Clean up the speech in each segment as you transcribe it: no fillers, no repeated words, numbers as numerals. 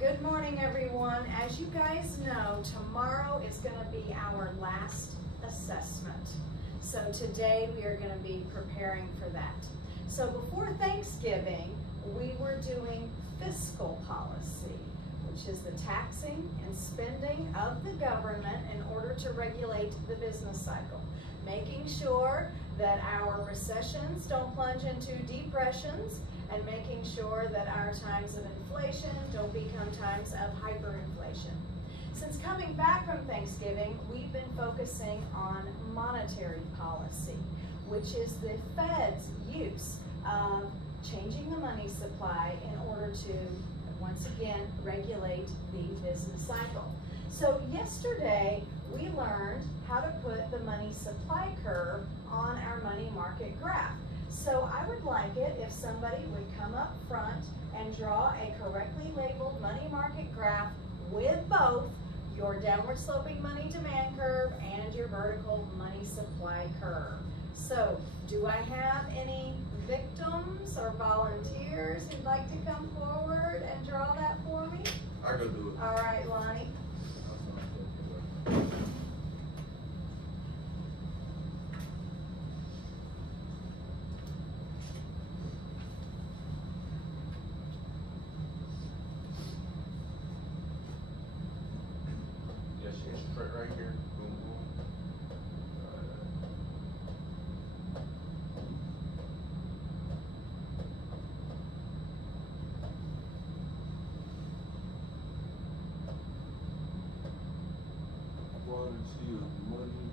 Good morning, everyone. As you guys know, tomorrow is going to be our last assessment. So today we are going to be preparing for that. So before Thanksgiving, we were doing fiscal policy, which is the taxing and spending of the government in order to regulate the business cycle, making sure that our recessions don't plunge into depressions, and making sure that our times of inflation don't become times of hyperinflation. Since coming back from Thanksgiving, we've been focusing on monetary policy, which is the Fed's use of changing the money supply in order to, once again, regulate the business cycle. So yesterday, we learned how to put the money supply curve on our money market graph. So I would like it if somebody would come up front and draw a correctly labeled money market graph with both your downward sloping money demand curve and your vertical money supply curve. So do I have any victims or volunteers who'd like to come forward and draw that for me? I can do it. All right, Lonnie. Right here. Boom, boom. Quantity of money.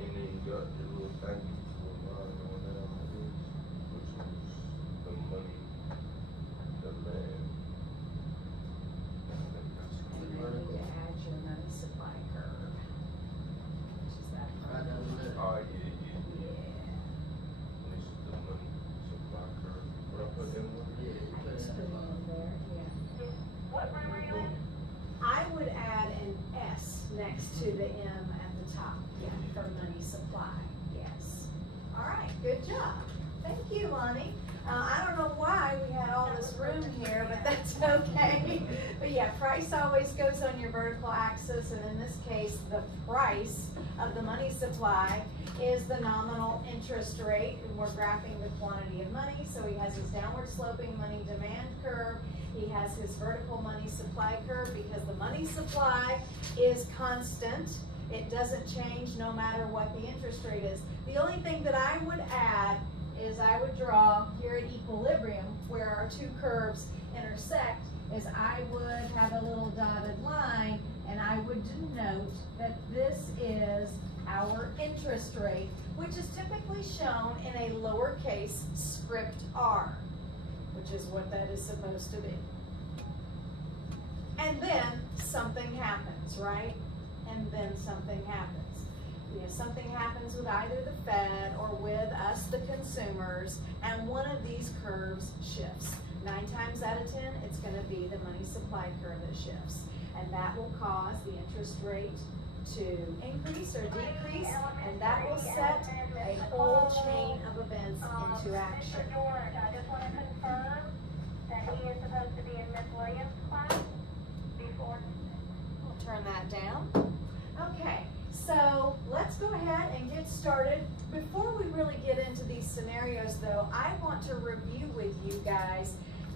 And then you got your little thank you for line going down like this, which is the money demand. You need to add your money supply curve, which is that part. Oh, yeah. This is the money supply curve. What I put in one? I just put it in there, yeah. What room are you in? I would add an S next to the M at the top, yeah, for money supply, yes. All right, good job. Thank you, Lonnie. I don't know why we had all this room here, but that's okay. But yeah, price always goes on your vertical axis, and in this case, the price of the money supply is the nominal interest rate, and we're graphing the quantity of money. So he has his downward sloping money demand curve. He has his vertical money supply curve because the money supply is constant. It doesn't change no matter what the interest rate is. The only thing that I would add is I would draw here at equilibrium where our two curves intersect, is I would have a little dotted line and I would denote that this is our interest rate, which is typically shown in a lowercase script r, which is what that is supposed to be. And then something happens, right? And then something happens. You know, something happens with either the Fed or with us, the consumers, and one of these curves shifts. 9 times out of 10, it's going to be the money supply curve that shifts. And that will cause the interest rate to increase or decrease, and that will set a whole chain of events into action. Mr. George, I just want to confirm that he is supposed to be in Miss Williams' class before. We'll turn that down. Okay. So let's go ahead and get started. Before we really get into these scenarios though, I want to review with you guys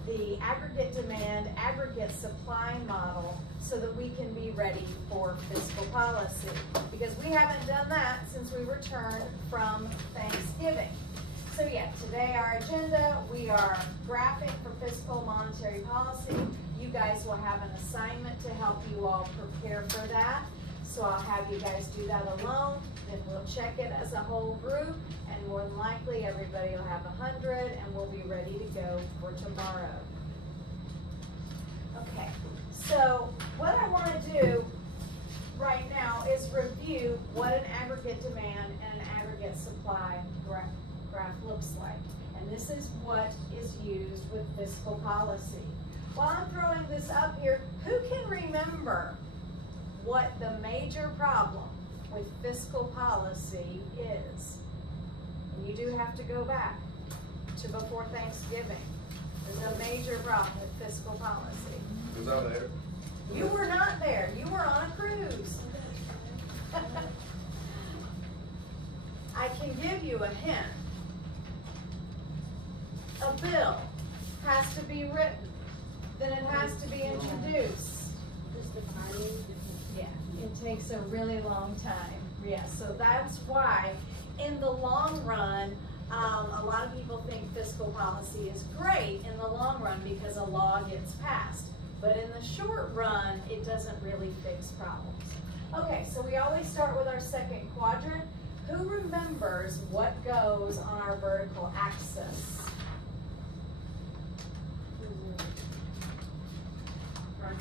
the aggregate demand, aggregate supply model so that we can be ready for fiscal policy, because we haven't done that since we returned from Thanksgiving. So yeah, today our agenda, we are graphing for fiscal monetary policy. You guys will have an assignment to help you all prepare for that. So I'll have you guys do that alone, then we'll check it as a whole group, and more than likely everybody will have 100 and we'll be ready to go for tomorrow. Okay, so what I want to do right now is review what an aggregate demand and an aggregate supply graph looks like. And this is what is used with fiscal policy. While I'm throwing this up here, who can remember what the major problem with fiscal policy is? And you do have to go back to before Thanksgiving. There's a major problem with fiscal policy. Was I there? You were not there. You were on a cruise. I can give you a hint. A bill has to be written. Then it has to be introduced. Yeah, it takes a really long time. Yeah, so that's why in the long run, a lot of people think fiscal policy is great in the long run because a law gets passed. But in the short run, it doesn't really fix problems. Okay, so we always start with our second quadrant. Who remembers what goes on our vertical axis?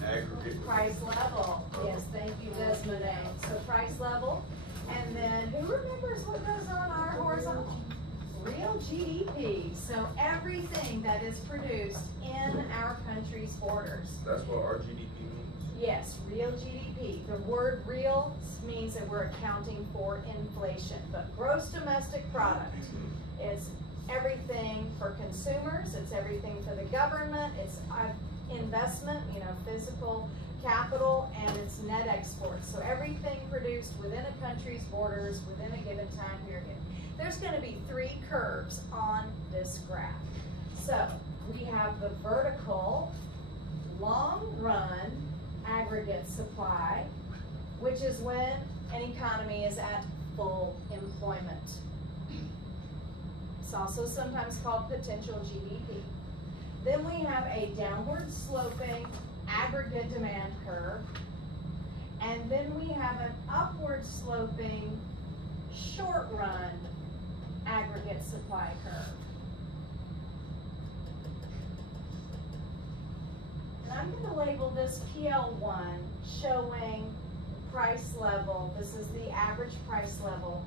Aggregate. Price level. Yes, thank you, Desmond A. So price level. And then who remembers what goes on our horizontal? Real GDP. So everything that is produced in our country's borders. That's what our GDP means? Yes, real GDP. The word real means that we're accounting for inflation. But gross domestic product, it's everything for consumers, it's everything for the government, it's investment, physical capital, and it's net exports. So everything produced within a country's borders within a given time period. There's going to be 3 curves on this graph. So we have the vertical long run aggregate supply, which is when an economy is at full employment. It's also sometimes called potential GDP. Then we have a downward sloping aggregate demand curve, and then we have an upward sloping short run aggregate supply curve. And I'm going to label this PL1 showing price level. This is the average price level.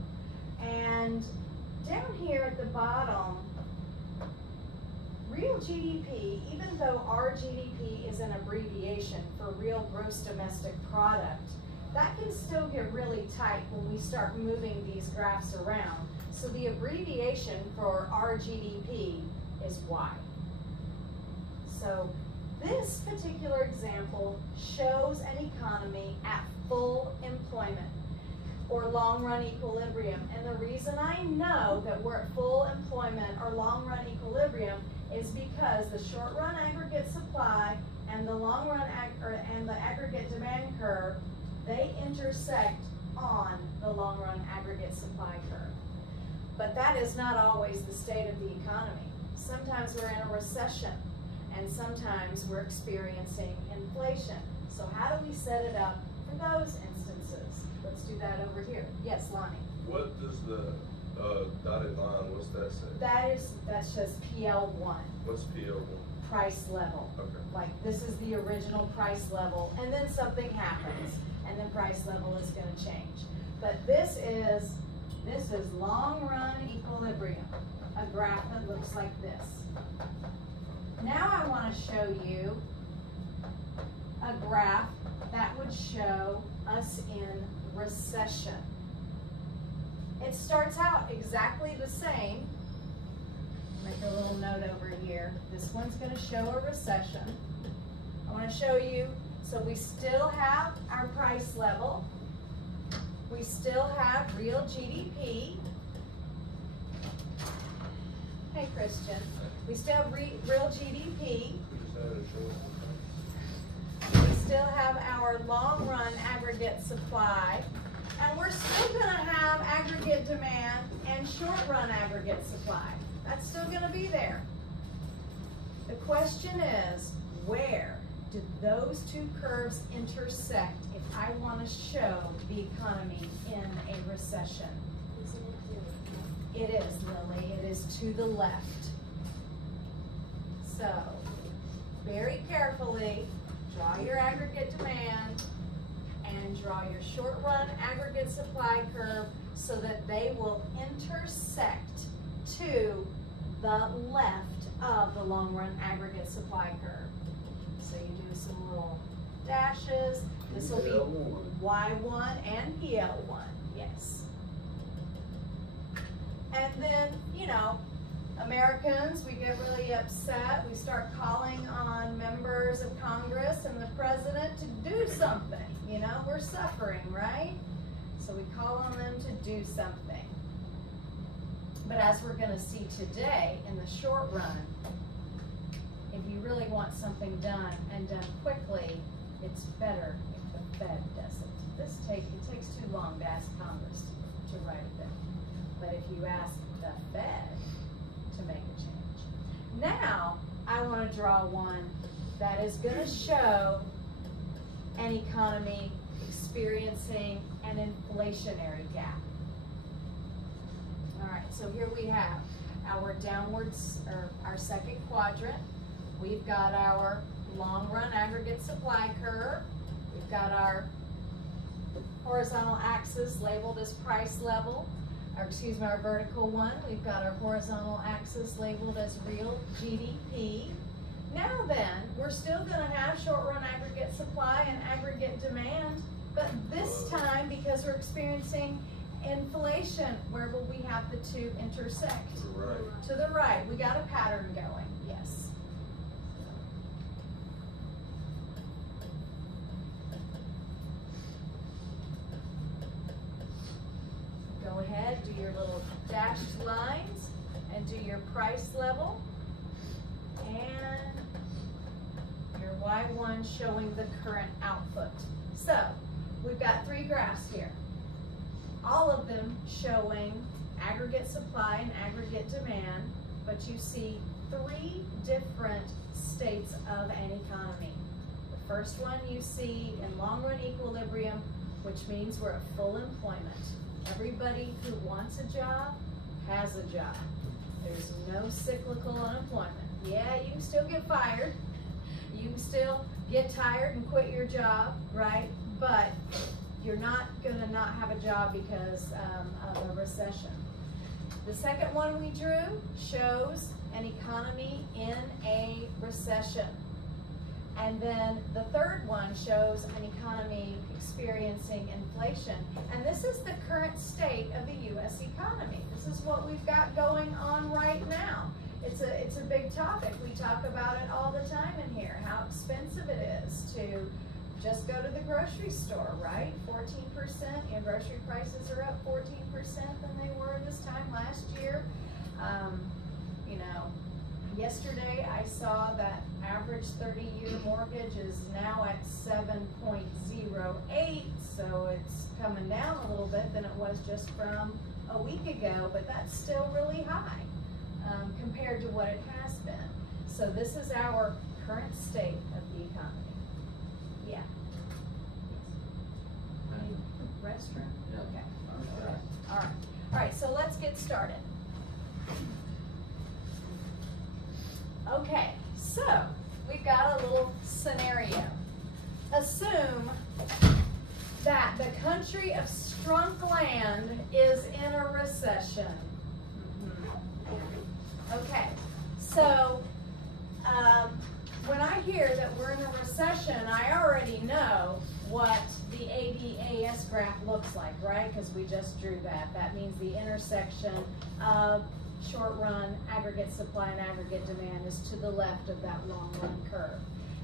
And down here at the bottom, real GDP, even though our GDP is an abbreviation for real gross domestic product, that can still get really tight when we start moving these graphs around. So the abbreviation for our GDP is Y. So this particular example shows an economy at full employment or long-run equilibrium. And the reason I know that we're at full employment or long-run equilibrium is because the short-run aggregate supply and the long-run and the aggregate demand curve, they intersect on the long-run aggregate supply curve. But that is not always the state of the economy. Sometimes we're in a recession, and sometimes we're experiencing inflation. So how do we set it up for those instances? Let's do that over here. Yes, Lonnie? What does the dotted line, what's that say? That's just PL1. What's PL1? Price level. Okay. Like this is the original price level, and then something happens, and then price level is going to change. But this is long-run equilibrium, a graph that looks like this. Now I want to show you a graph that would show us in recession. It starts out exactly the same. Make a little note over here. This one's going to show a recession. I want to show you, so we still have our price level. We still have real GDP. Hey, Christian. We still have real GDP. We still have our long-run aggregate supply. And we're still going to have aggregate demand and short-run aggregate supply. That's still going to be there. The question is, where do those 2 curves intersect if I want to show the economy in a recession? It is, Lily. It is to the left. So, very carefully, draw your aggregate demand and draw your short-run aggregate supply curve so that they will intersect to the left of the long-run aggregate supply curve. So you do some little dashes. This will be Y1 and PL1, yes. And then, Americans, we get really upset. We start calling on members of Congress and the president to do something. You know, we're suffering, right? So we call on them to do something. But as we're going to see today, in the short run, if you really want something done and done quickly, it's better if the Fed does it. It takes too long to ask Congress to write a bill. But if you ask the Fed to make a change. Now, I want to draw one that is going to show an economy experiencing an inflationary gap. All right, so here we have our downwards, or our second quadrant. We've got our long run aggregate supply curve. We've got our horizontal axis labeled as price level. Our vertical one, we've got our horizontal axis labeled as real GDP. Now then, we're still going to have short-run aggregate supply and aggregate demand, but this time, because we're experiencing inflation, where will we have the two intersect? To the right. To the right. We got a pattern going, yes. Go ahead, do your little dashed lines and do your price level and your Y1 showing the current output. So we've got three graphs here, all of them showing aggregate supply and aggregate demand, but you see three different states of an economy. The first one you see in long run equilibrium, which means we're at full employment. Everybody who wants a job has a job. There's no cyclical unemployment. Yeah, you can still get fired. You can still get tired and quit your job, right? But you're not gonna not have a job because of a recession. The second one we drew shows an economy in a recession. And then the third one shows an economy experiencing inflation. And this is the current state of the U.S. economy. This is what we've got going on right now. It's a big topic. We talk about it all the time in here, how expensive it is to just go to the grocery store, right? 14%, grocery prices are up 14% than they were this time last year. Yesterday I saw that average 30-year mortgage is now at 7.08, so it's coming down a little bit than it was just from a week ago, but that's still really high compared to what it has been. So this is our current state of the economy. Yeah. Restroom? Yeah. Okay. All right. All right, so let's get started. Okay, so we've got a little scenario. Assume that the country of Strunk land is in a recession. Okay, so when I hear that we're in a recession, I already know what the ADAS graph looks like, right? Because we just drew that. That means the intersection of short-run aggregate supply and aggregate demand is to the left of that long-run curve.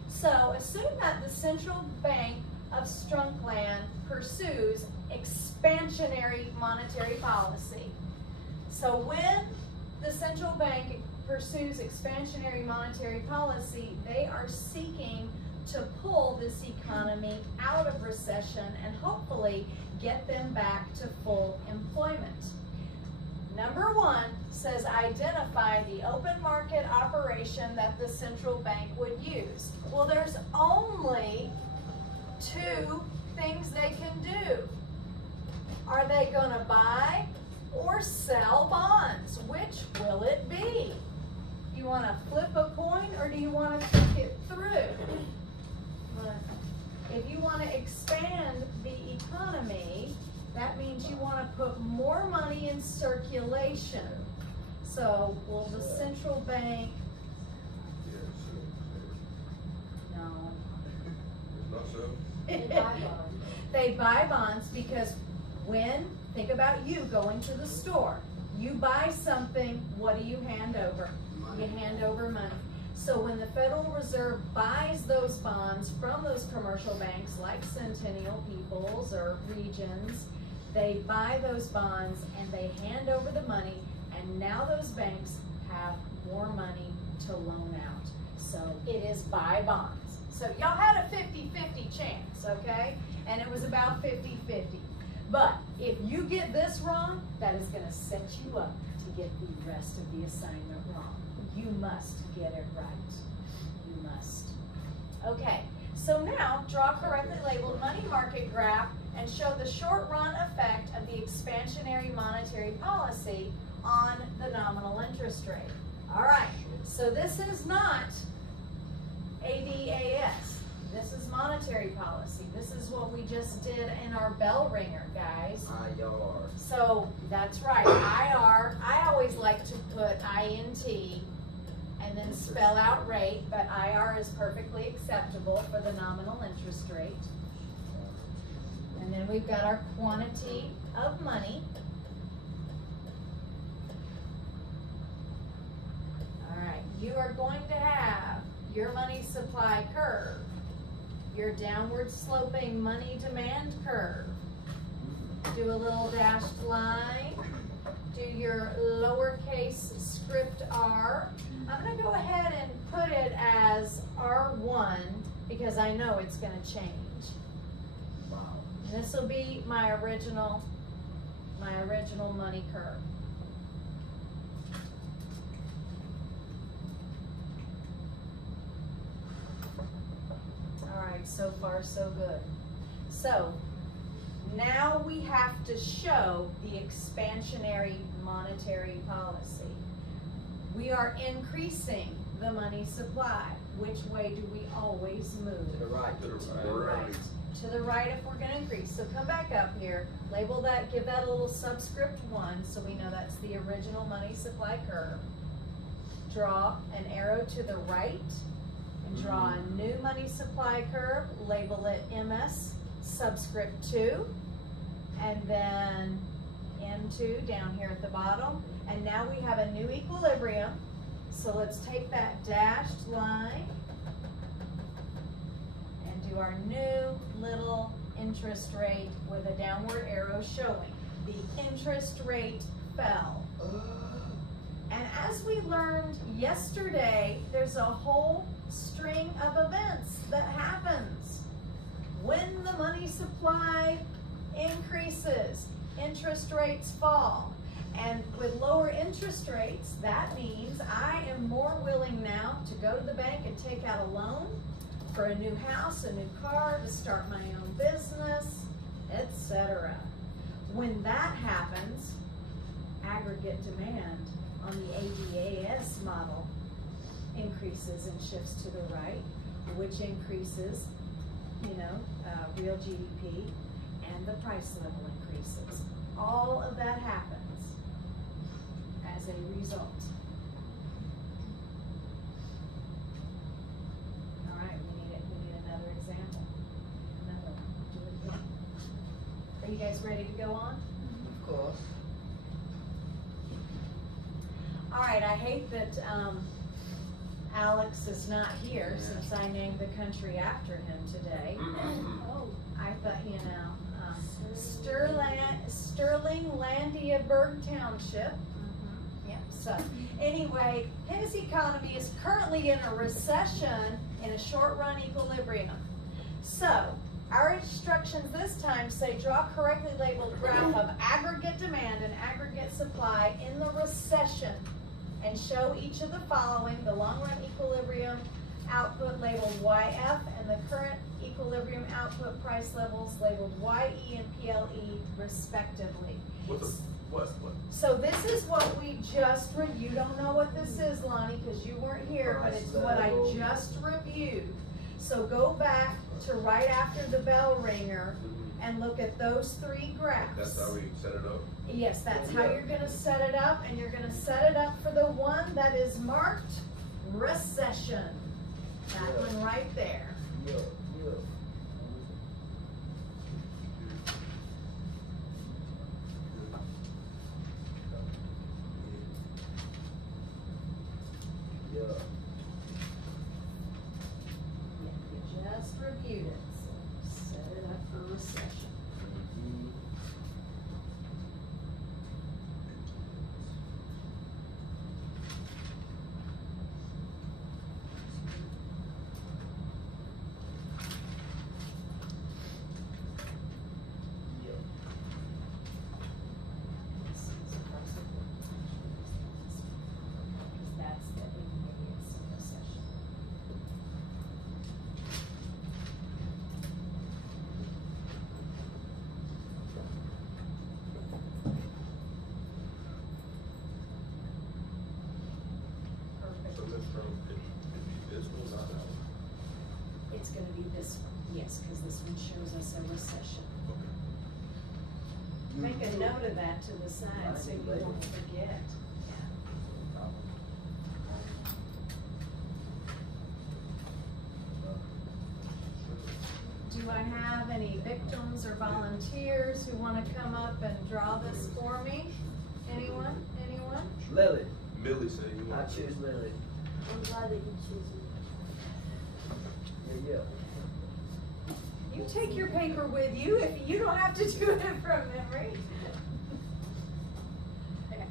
So assume that the central bank of Strunk land pursues expansionary monetary policy. So when the central bank pursues expansionary monetary policy, they are seeking to pull this economy out of recession and hopefully get them back to full employment. Number one says identify the open market operation that the central bank would use. Well, there's only two things they can do. Are they going to buy or sell bonds? Which will it be? You want to flip a coin or do you want to think it through? If you want to expand the economy, that means you want to put more money in circulation. So will the central bank? No. It's not so. They buy bonds because think about you going to the store. You buy something, what do you hand over? You hand over money. So when the Federal Reserve buys those bonds from those commercial banks like Centennial, Peoples, or Regions, they buy those bonds and they hand over the money, and now those banks have more money to loan out. So it is buy bonds. So y'all had a 50-50 chance, okay? And it was about 50-50. But if you get this wrong, that is going to set you up to get the rest of the assignment wrong. You must get it right. You must. Okay, so now draw correctly labeled money market graph and show the short run effect of the expansionary monetary policy on the nominal interest rate. All right, so this is not ADAS. This is monetary policy. This is what we just did in our bell ringer, guys. IR. So that's right, IR. I always like to put INT and then spell out rate, but IR is perfectly acceptable for the nominal interest rate. And then we've got our quantity of money. All right, you are going to have your money supply curve, your downward sloping money demand curve. Do a little dashed line. Do your lowercase script r. I'm going to go ahead and put it as R1 because I know it's going to change. Wow. This will be my original money curve. All right, so far so good. So now we have to show the expansionary monetary policy. We are increasing the money supply. Which way do we always move? To the right. To the right. To the right if we're going to increase. So come back up here, label that, give that a little subscript 1 so we know that's the original money supply curve. Draw an arrow to the right and draw a new money supply curve, label it MS subscript 2, and then M2 down here at the bottom. And now we have a new equilibrium. So let's take that dashed line and do our new little interest rate with a downward arrow showing. The interest rate fell. And as we learned yesterday, there's a whole string of events that happens. When the money supply increases, interest rates fall. And with lower interest rates, that means I am more willing now to go to the bank and take out a loan for a new house, a new car, to start my own business, etc. When that happens, aggregate demand on the ADAS model increases and shifts to the right, which increases, real GDP, and the price level increases. All of that happens as a result. All right, we need another example. Another one. Do it again. Are you guys ready to go on? Of course. All right, I hate that Alex is not here since I named the country after him today. Oh, I thought, Sterlinglandiaburg Township. Yeah, so anyway, his economy is currently in a recession in a short run equilibrium. So our instructions this time say draw correctly labeled graph of aggregate demand and aggregate supply in the recession and show each of the following: the long run equilibrium output labeled YF and the current equilibrium output price levels labeled YE and PLE respectively. What? So this is what we just reviewed. You don't know what this is, Lonnie, because you weren't here, but it's what I just reviewed. So go back to right after the bell ringer and look at those 3 graphs. That's how we set it up? Yes, that's how you're going to set it up, and you're going to set it up for the one that is marked recession. That one right there. Yeah. reviewed it, so set it up for recession. That's the immediate recession. So Perfect. Ms. Strunk, could be this one, not that one? It's gonna be this one, yes, because this one shows us a recession. Okay. Make a note of that to the side so you don't forget. Do I have any victims or volunteers who want to come up and draw this for me? Anyone? Anyone? Lily. Millie said you I want to. choose Lily. I'm glad that you choose me. Yeah. You take your paper with you if you don't have to do it from memory. Okay.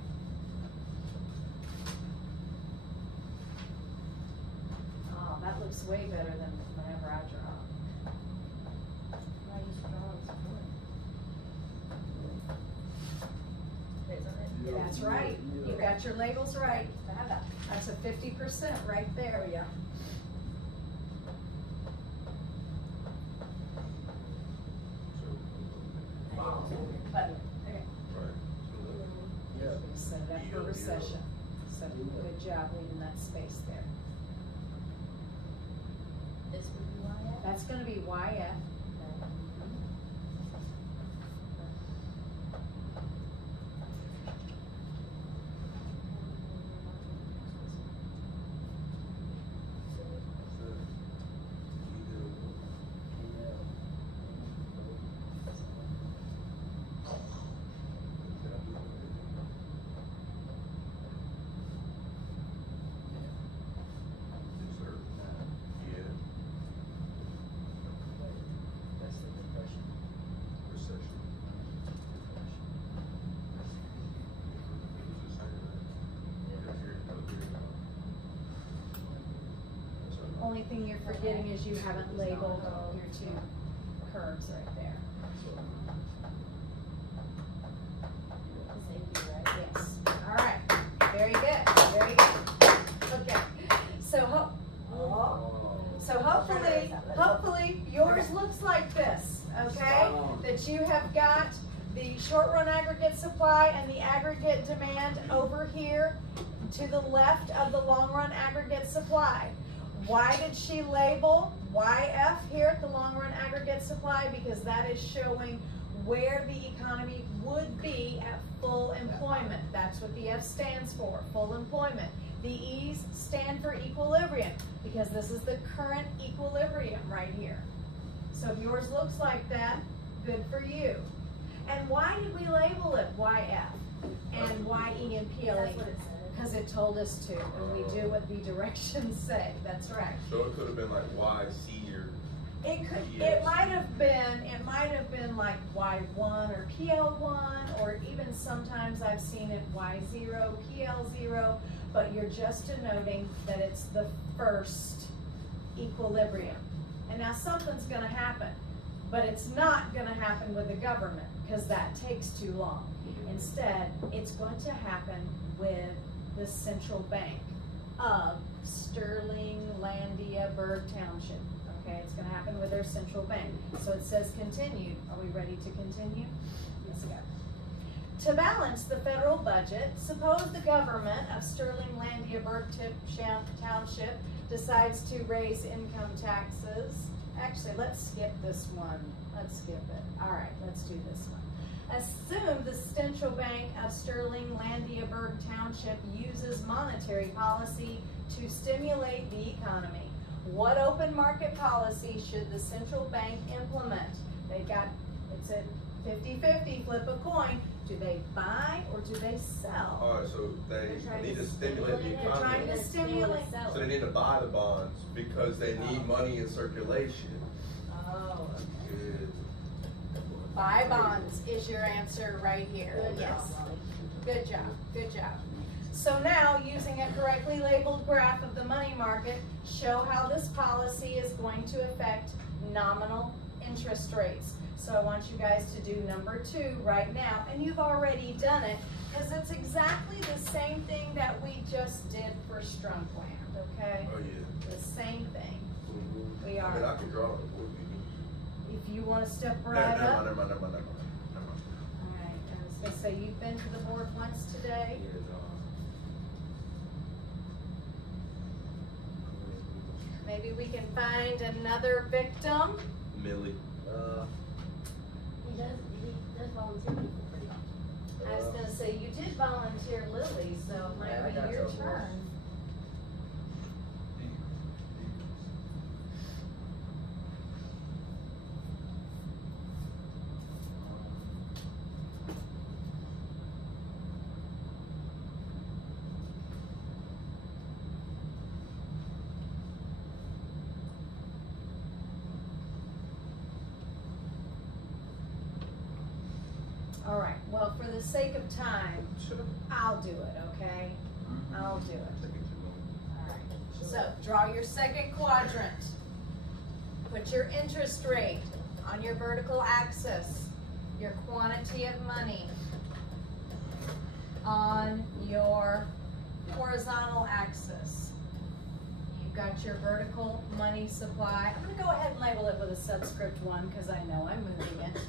Oh, that looks way better than whenever I draw. I used to draw on support. That's right. You got your labels right. That's a 50% right there. Yeah. Right. Yeah. Set it up for recession. So good job leaving that space there. This would be why I. That's gonna be YF. That's the depression. Only thing you're forgetting is you haven't labeled your two curves right there. Yes. All right. Very good. Very good. Okay. So hopefully yours looks like this. Okay. That you have got the short run aggregate supply and the aggregate demand over here to the left of the long run aggregate supply. Why did she label YF here at the long run aggregate supply? Because that is showing where the economy would be at full employment. That's what the F stands for, full employment. The E's stand for equilibrium, because this is the current equilibrium right here. So if yours looks like that, good for you. And why did we label it YF and YE and PLE? That's what it said. Because it told us to, and we do what the directions say. That's right. So it could have been like YC or. It might have been like Y1 or PL1, or even sometimes I've seen it Y0, PL0, but you're just denoting that it's the first equilibrium. And now something's gonna happen, but it's not gonna happen with the government, because that takes too long. Instead, it's going to happen with the central bank of Sterling, Landia, Berg Township. Okay, it's going to happen with their central bank. So it says continued. Are we ready to continue? Let's go. To balance the federal budget, suppose the government of Sterling, Landia, Berg Township decides to raise income taxes. Actually, let's skip this one. Let's skip it. All right, let's do this one. Assume the central bank of Sterling, Landia, Berg Township uses monetary policy to stimulate the economy. What open market policy should the central bank implement? It's a 50-50, flip a coin. Do they buy or do they sell? Alright, so they need to stimulate the They're trying economy. to stimulate. So they need to buy the bonds because they need money in circulation. Oh, okay. Yeah. Buy bonds is your answer right here. Good Yes. job, Molly. Good job. Good job. So now, using a correctly labeled graph of the money market, show how this policy is going to affect nominal interest rates. So I want you guys to do number 2 right now, and you've already done it, because it's exactly the same thing that we just did for Strunk land, okay? Oh, yeah. The same thing. Mhm. We I mean, are. I can draw it. What do you need? If you want to step Never right mind, up. never mind, never mind, never mind. All right, I was gonna say, you've been to the board once today. Yeah, no. Maybe we can find another victim. Millie. He does volunteer people pretty often. I was gonna say, you did volunteer Lily, so it Yeah, I might got be your those turn. All right, well, for the sake of time, I'll do it, okay? I'll do it. Taking too long. All right, so draw your second quadrant. Put your interest rate on your vertical axis, your quantity of money on your horizontal axis. You've got your vertical money supply. I'm gonna go ahead and label it with a subscript 1 because I know I'm moving it.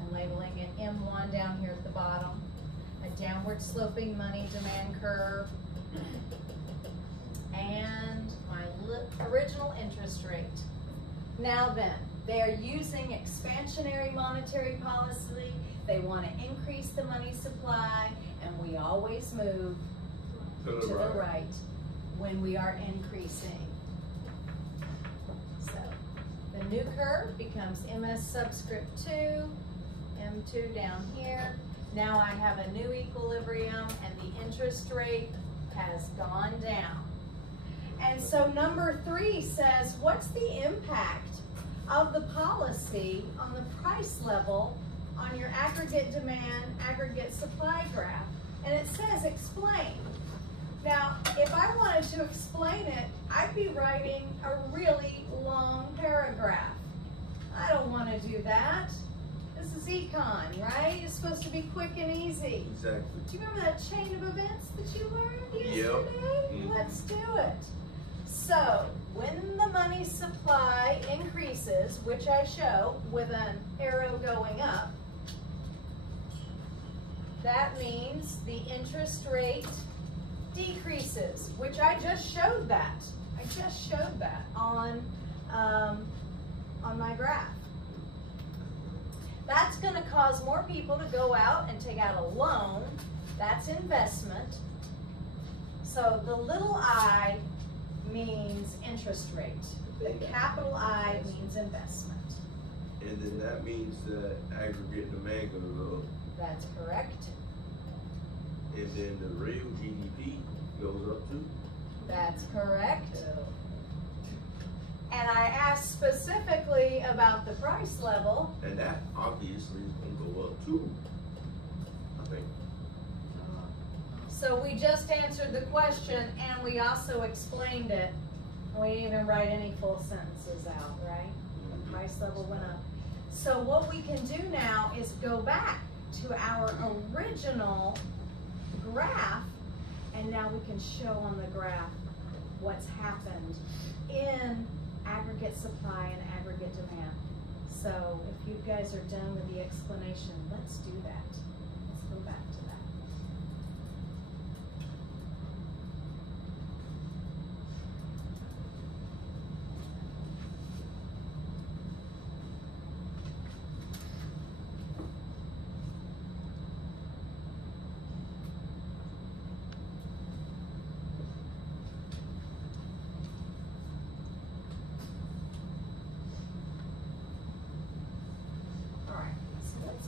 I'm labeling it M1 down here at the bottom. A downward sloping money demand curve. And my original interest rate. Now then, they are using expansionary monetary policy. They want to increase the money supply, and we always move To to the the right. right when we are increasing. So the new curve becomes MS subscript 2, M2 down here. Now I have a new equilibrium and the interest rate has gone down. And so number 3 says, what's the impact of the policy on the price level on your aggregate demand, aggregate supply graph? And it says explain. Now, if I wanted to explain it, I'd be writing a really long paragraph. I don't want to do that. This is econ, right? It's supposed to be quick and easy. Exactly. Do you remember that chain of events that you learned Yep. yesterday? Mhm. Let's do it. So, when the money supply increases, which I show with an arrow going up, that means the interest rate decreases, which I just showed that. I just showed that on my graph. That's going to cause more people to go out and take out a loan. That's investment. So the little I means interest rate. The capital I means investment. And then that means that aggregate demand goes up. That's correct. And then the real GDP goes up too. That's correct. And I asked specifically about the price level. And that obviously is gonna go up too. I think. So we just answered the question and we also explained it. We didn't even write any full sentences out, right? The price level went up. So what we can do now is go back to our original graph, and now we can show on the graph what's happened in aggregate supply and aggregate demand. So if you guys are done with the explanation, let's do that. Let's go back to that.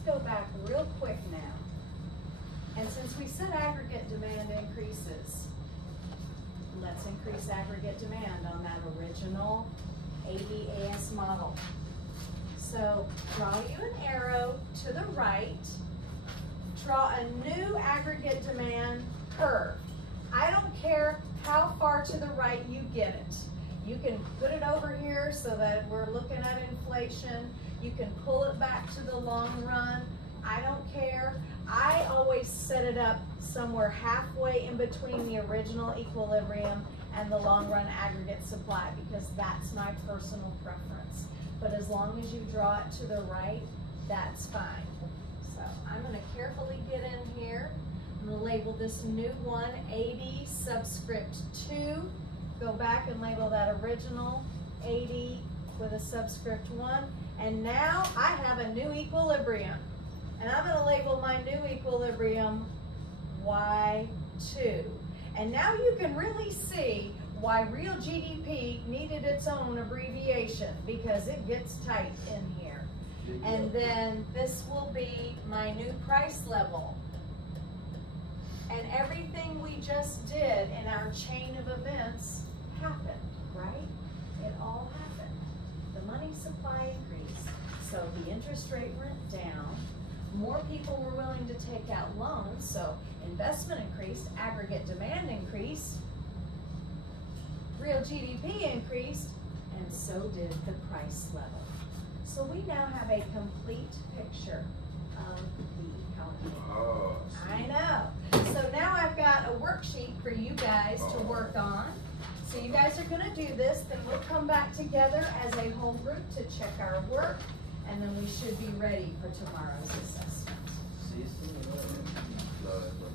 Go back real quick now. And since we said aggregate demand increases, let's increase aggregate demand on that original ABAS model. So draw you an arrow to the right. Draw a new aggregate demand curve. I don't care how far to the right you get it. You can put it over here so that we're looking at inflation. You can pull it back to the long run. I don't care. I always set it up somewhere halfway in between the original equilibrium and the long run aggregate supply because that's my personal preference. But as long as you draw it to the right, that's fine. So I'm going to carefully get in here. I'm going to label this new one 80 subscript 2. Go back and label that original 80 with a subscript 1. And now I have a new equilibrium. And I'm going to label my new equilibrium Y2. And now you can really see why real GDP needed its own abbreviation because it gets tight in here. And then this will be my new price level. And everything we just did in our chain of events happened, right? It all happened. The money supply increased, so the interest rate went down. More people were willing to take out loans, so investment increased, aggregate demand increased, real GDP increased, and so did the price level. So we now have a complete picture of the economy. Oh, I know. So now I've got a worksheet for you guys to work on. So you guys are going to do this, then we'll come back together as a whole group to check our work, and then we should be ready for tomorrow's assessment. See you soon. no,